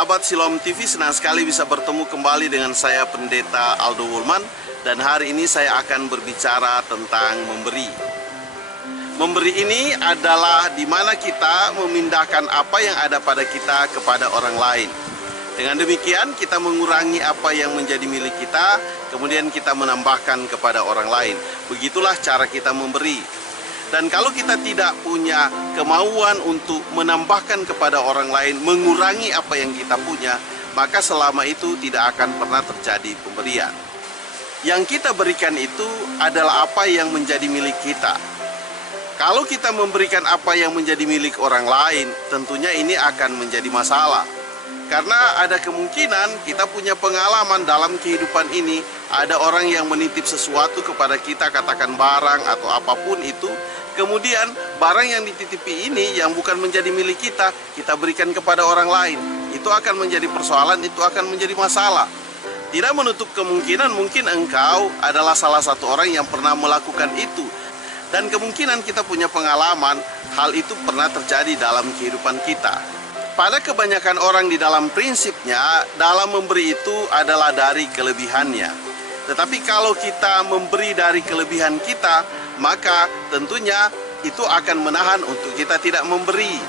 Sahabat Siloam TV, senang sekali bisa bertemu kembali dengan saya Pendeta Aldo Wulman. Dan hari ini saya akan berbicara tentang memberi. Memberi ini adalah di mana kita memindahkan apa yang ada pada kita kepada orang lain. Dengan demikian kita mengurangi apa yang menjadi milik kita, kemudian kita menambahkan kepada orang lain. Begitulah cara kita memberi. Dan kalau kita tidak punya kemauan untuk menambahkan kepada orang lain, mengurangi apa yang kita punya, maka selama itu tidak akan pernah terjadi pemberian. Yang kita berikan itu adalah apa yang menjadi milik kita. Kalau kita memberikan apa yang menjadi milik orang lain, tentunya ini akan menjadi masalah. Karena ada kemungkinan kita punya pengalaman dalam kehidupan ini, ada orang yang menitip sesuatu kepada kita, katakan barang atau apapun itu. Kemudian barang yang dititipi ini yang bukan menjadi milik kita, kita berikan kepada orang lain. Itu akan menjadi persoalan, itu akan menjadi masalah. Tidak menutup kemungkinan mungkin engkau adalah salah satu orang yang pernah melakukan itu. Dan kemungkinan kita punya pengalaman, hal itu pernah terjadi dalam kehidupan kita. Pada kebanyakan orang di dalam prinsipnya, dalam memberi itu adalah dari kelebihannya. Tetapi kalau kita memberi dari kelebihan kita, maka tentunya itu akan menahan untuk kita tidak memberi.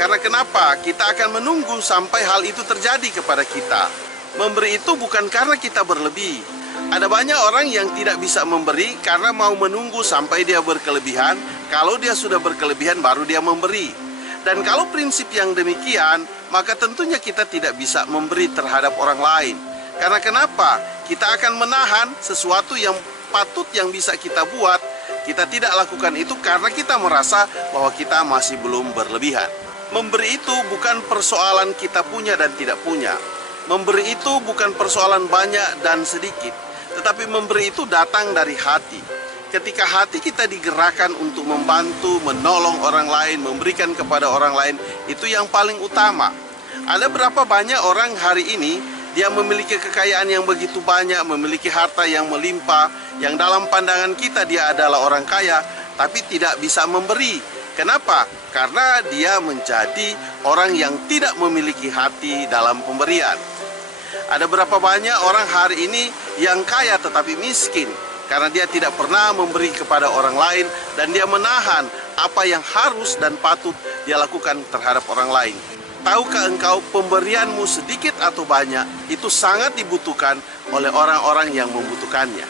Karena kenapa? Kita akan menunggu sampai hal itu terjadi kepada kita. Memberi itu bukan karena kita berlebih. Ada banyak orang yang tidak bisa memberi karena mau menunggu sampai dia berkelebihan. Kalau dia sudah berkelebihan baru dia memberi. Dan kalau prinsip yang demikian, maka tentunya kita tidak bisa memberi terhadap orang lain. Karena kenapa? Kita akan menahan sesuatu yang patut yang bisa kita buat. Kita tidak lakukan itu karena kita merasa bahwa kita masih belum berlebihan. Memberi itu bukan persoalan kita punya dan tidak punya. Memberi itu bukan persoalan banyak dan sedikit. Tetapi memberi itu datang dari hati. Ketika hati kita digerakkan untuk membantu, menolong orang lain, memberikan kepada orang lain, itu yang paling utama. Ada berapa banyak orang hari ini dia memiliki kekayaan yang begitu banyak, memiliki harta yang melimpah, yang dalam pandangan kita dia adalah orang kaya, tapi tidak bisa memberi. Kenapa? Karena dia menjadi orang yang tidak memiliki hati dalam pemberian. Ada berapa banyak orang hari ini yang kaya tetapi miskin, karena dia tidak pernah memberi kepada orang lain, dan dia menahan apa yang harus dan patut dia lakukan terhadap orang lain. Tahukah engkau pemberianmu sedikit atau banyak itu sangat dibutuhkan oleh orang-orang yang membutuhkannya.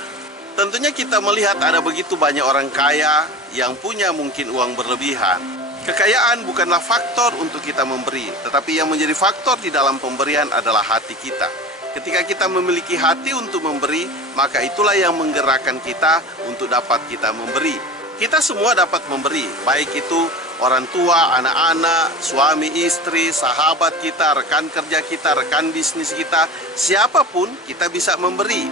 Tentunya kita melihat ada begitu banyak orang kaya yang punya mungkin uang berlebihan. Kekayaan bukanlah faktor untuk kita memberi, tetapi yang menjadi faktor di dalam pemberian adalah hati kita. Ketika kita memiliki hati untuk memberi, maka itulah yang menggerakkan kita untuk dapat kita memberi. Kita semua dapat memberi, baik itu orang tua, anak-anak, suami, istri, sahabat kita, rekan kerja kita, rekan bisnis kita, siapapun kita bisa memberi.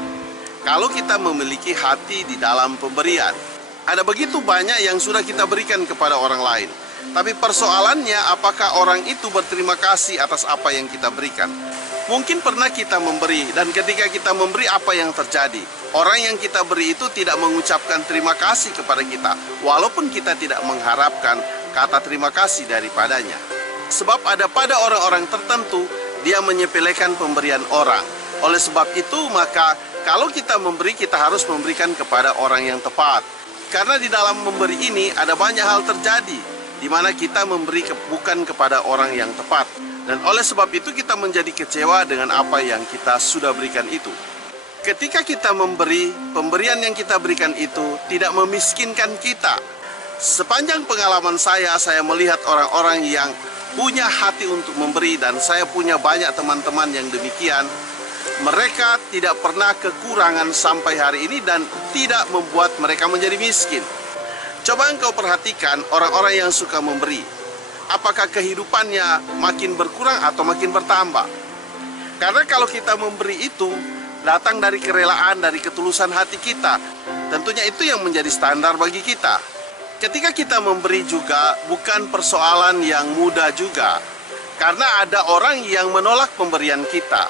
Kalau kita memiliki hati di dalam pemberian. Ada begitu banyak yang sudah kita berikan kepada orang lain. Tapi persoalannya apakah orang itu berterima kasih atas apa yang kita berikan. Mungkin pernah kita memberi, dan ketika kita memberi apa yang terjadi? Orang yang kita beri itu tidak mengucapkan terima kasih kepada kita, walaupun kita tidak mengharapkan kata terima kasih daripadanya. Sebab ada pada orang-orang tertentu, dia menyepelekan pemberian orang. Oleh sebab itu, maka kalau kita memberi, kita harus memberikan kepada orang yang tepat. Karena di dalam memberi ini ada banyak hal terjadi, di mana kita memberi bukan kepada orang yang tepat. Dan oleh sebab itu kita menjadi kecewa dengan apa yang kita sudah berikan itu. Ketika kita memberi, pemberian yang kita berikan itu tidak memiskinkan kita. Sepanjang pengalaman saya melihat orang-orang yang punya hati untuk memberi, dan saya punya banyak teman-teman yang demikian. Mereka tidak pernah kekurangan sampai hari ini dan tidak membuat mereka menjadi miskin. Coba engkau perhatikan orang-orang yang suka memberi. Apakah kehidupannya makin berkurang atau makin bertambah? Karena kalau kita memberi itu datang dari kerelaan, dari ketulusan hati kita. Tentunya itu yang menjadi standar bagi kita. Ketika kita memberi juga bukan persoalan yang mudah juga. Karena ada orang yang menolak pemberian kita.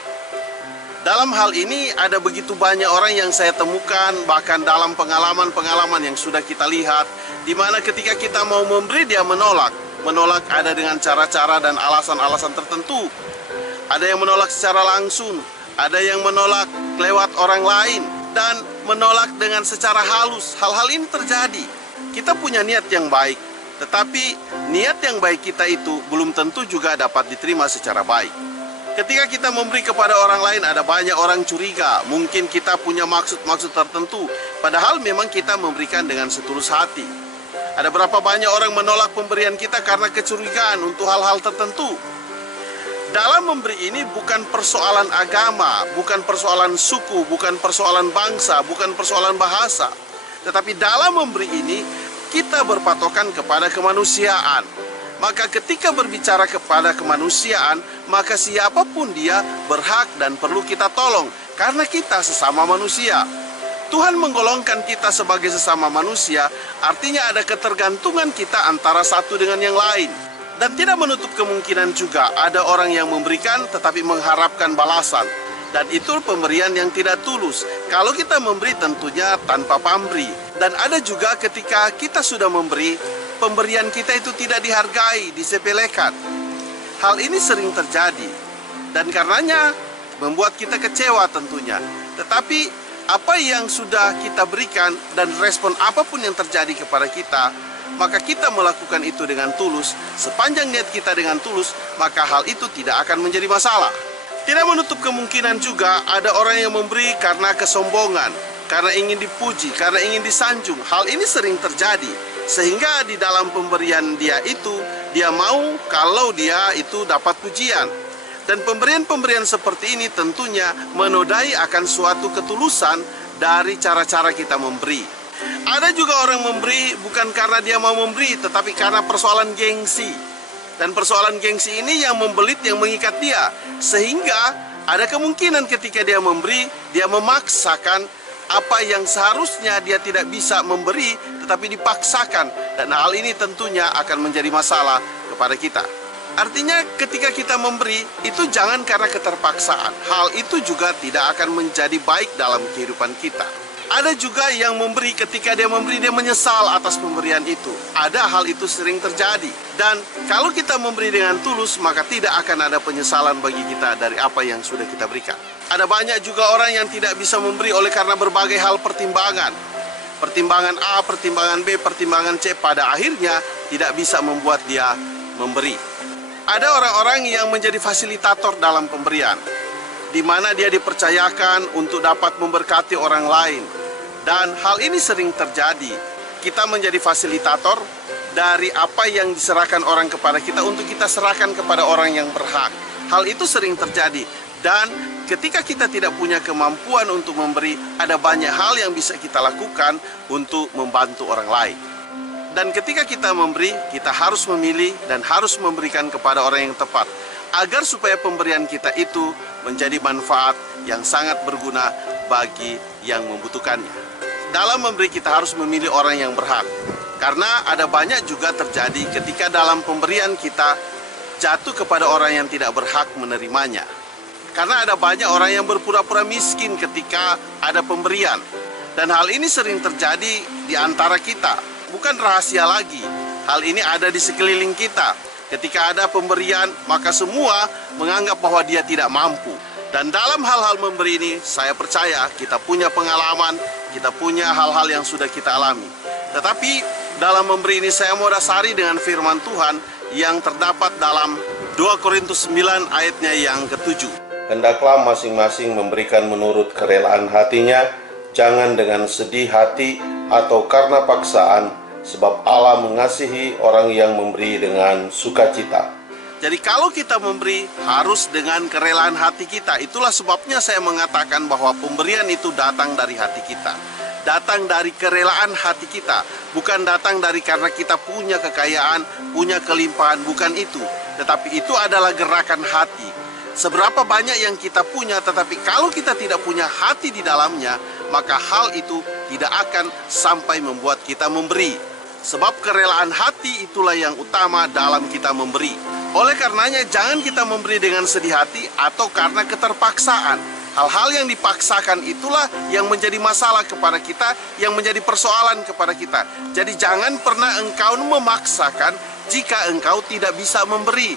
Dalam hal ini ada begitu banyak orang yang saya temukan, bahkan dalam pengalaman-pengalaman yang sudah kita lihat, di mana ketika kita mau memberi dia menolak. Menolak ada dengan cara-cara dan alasan-alasan tertentu. ada yang menolak secara langsung, ada yang menolak lewat orang lain, dan menolak dengan secara halus. Hal-hal ini terjadi. Kita punya niat yang baik, tetapi niat yang baik kita itu belum tentu juga dapat diterima secara baik. Ketika kita memberi kepada orang lain, ada banyak orang curiga. Mungkin kita punya maksud-maksud tertentu, padahal memang kita memberikan dengan setulus hati. Ada berapa banyak orang menolak pemberian kita karena kecurigaan untuk hal-hal tertentu. Dalam memberi ini bukan persoalan agama, bukan persoalan suku, bukan persoalan bangsa, bukan persoalan bahasa. Tetapi dalam memberi ini, kita berpatokan kepada kemanusiaan. Maka ketika berbicara kepada kemanusiaan, maka siapapun dia berhak dan perlu kita tolong, karena kita sesama manusia. Tuhan menggolongkan kita sebagai sesama manusia, artinya ada ketergantungan kita antara satu dengan yang lain. Dan tidak menutup kemungkinan juga ada orang yang memberikan tetapi mengharapkan balasan. Dan itu pemberian yang tidak tulus. Kalau kita memberi tentunya tanpa pamrih. Dan ada juga ketika kita sudah memberi, pemberian kita itu tidak dihargai, disepelekan. Hal ini sering terjadi. Dan karenanya membuat kita kecewa tentunya. Tetapi apa yang sudah kita berikan dan respon apapun yang terjadi kepada kita, maka kita melakukan itu dengan tulus. Sepanjang niat kita dengan tulus, maka hal itu tidak akan menjadi masalah. Tidak menutup kemungkinan juga ada orang yang memberi karena kesombongan, karena ingin dipuji, karena ingin disanjung. Hal ini sering terjadi, sehingga di dalam pemberian dia itu, dia mau kalau dia itu dapat pujian. Dan pemberian-pemberian seperti ini tentunya menodai akan suatu ketulusan dari cara-cara kita memberi. Ada juga orang memberi bukan karena dia mau memberi, tetapi karena persoalan gengsi. Dan persoalan gengsi ini yang membelit, yang mengikat dia. Sehingga ada kemungkinan ketika dia memberi, dia memaksakan apa yang seharusnya dia tidak bisa memberi, tetapi dipaksakan. Dan hal ini tentunya akan menjadi masalah kepada kita. Artinya ketika kita memberi, itu jangan karena keterpaksaan. Hal itu juga tidak akan menjadi baik dalam kehidupan kita. Ada juga yang memberi, ketika dia memberi, dia menyesal atas pemberian itu. Ada hal itu sering terjadi. Dan kalau kita memberi dengan tulus, maka tidak akan ada penyesalan bagi kita dari apa yang sudah kita berikan. Ada banyak juga orang yang tidak bisa memberi oleh karena berbagai hal pertimbangan. Pertimbangan A, pertimbangan B, pertimbangan C, pada akhirnya tidak bisa membuat dia memberi. Ada orang-orang yang menjadi fasilitator dalam pemberian, di mana dia dipercayakan untuk dapat memberkati orang lain. Dan hal ini sering terjadi. Kita menjadi fasilitator dari apa yang diserahkan orang kepada kita untuk kita serahkan kepada orang yang berhak. Hal itu sering terjadi. Dan ketika kita tidak punya kemampuan untuk memberi, ada banyak hal yang bisa kita lakukan untuk membantu orang lain. Dan ketika kita memberi, kita harus memilih dan harus memberikan kepada orang yang tepat, agar supaya pemberian kita itu menjadi manfaat yang sangat berguna bagi yang membutuhkannya. Dalam memberi kita harus memilih orang yang berhak. Karena ada banyak juga terjadi ketika dalam pemberian kita jatuh kepada orang yang tidak berhak menerimanya. Karena ada banyak orang yang berpura-pura miskin ketika ada pemberian. Dan hal ini sering terjadi di antara kita. Bukan rahasia lagi. Hal ini ada di sekeliling kita. Ketika ada pemberian, maka semua menganggap bahwa dia tidak mampu. Dan dalam hal-hal memberi ini, saya percaya kita punya pengalaman, kita punya hal-hal yang sudah kita alami. Tetapi dalam memberi ini saya mau dasari dengan firman Tuhan yang terdapat dalam 2 Korintus 9 ayatnya yang ke-7. Hendaklah masing-masing memberikan menurut kerelaan hatinya, jangan dengan sedih hati atau karena paksaan, sebab Allah mengasihi orang yang memberi dengan sukacita. Jadi kalau kita memberi harus dengan kerelaan hati kita. Itulah sebabnya saya mengatakan bahwa pemberian itu datang dari hati kita. Datang dari kerelaan hati kita. Bukan datang dari karena kita punya kekayaan, punya kelimpahan, bukan itu. Tetapi itu adalah gerakan hati. Seberapa banyak yang kita punya, tetapi kalau kita tidak punya hati di dalamnya, maka hal itu tidak akan sampai membuat kita memberi. Sebab kerelaan hati itulah yang utama dalam kita memberi. Oleh karenanya jangan kita memberi dengan sedih hati atau karena keterpaksaan. Hal-hal yang dipaksakan itulah yang menjadi masalah kepada kita, yang menjadi persoalan kepada kita. Jadi jangan pernah engkau memaksakan jika engkau tidak bisa memberi.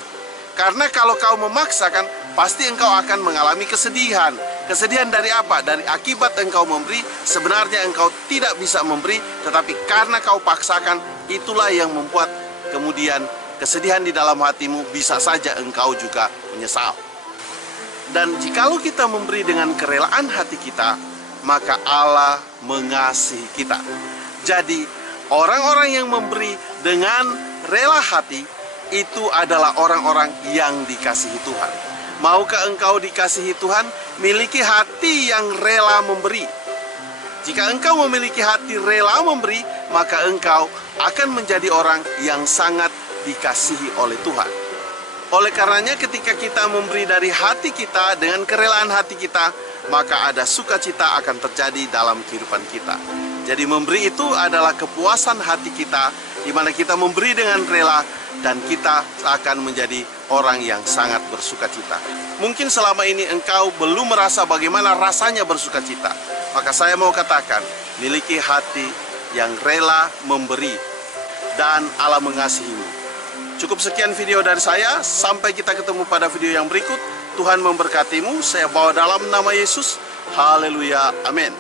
Karena kalau kau memaksakan, pasti engkau akan mengalami kesedihan. Kesedihan dari apa? Dari akibat engkau memberi, sebenarnya engkau tidak bisa memberi, tetapi karena kau paksakan, itulah yang membuat kemudian kesedihan di dalam hatimu, bisa saja engkau juga menyesal. Dan jikalau kita memberi dengan kerelaan hati kita, maka Allah mengasihi kita. Jadi, orang-orang yang memberi dengan rela hati, itu adalah orang-orang yang dikasihi Tuhan. Maukah engkau dikasihi Tuhan? Miliki hati yang rela memberi. Jika engkau memiliki hati rela memberi, maka engkau akan menjadi orang yang sangat dikasihi oleh Tuhan. Oleh karenanya ketika kita memberi dari hati kita dengan kerelaan hati kita, maka ada sukacita akan terjadi dalam kehidupan kita. Jadi memberi itu adalah kepuasan hati kita, di mana kita memberi dengan rela dan kita akan menjadi orang yang sangat bersukacita. Mungkin selama ini engkau belum merasa bagaimana rasanya bersukacita. Maka saya mau katakan, miliki hati yang rela memberi dan Allah mengasihimu. Cukup sekian video dari saya, sampai kita ketemu pada video yang berikut. Tuhan memberkatimu, saya bawa dalam nama Yesus. Haleluya, amin.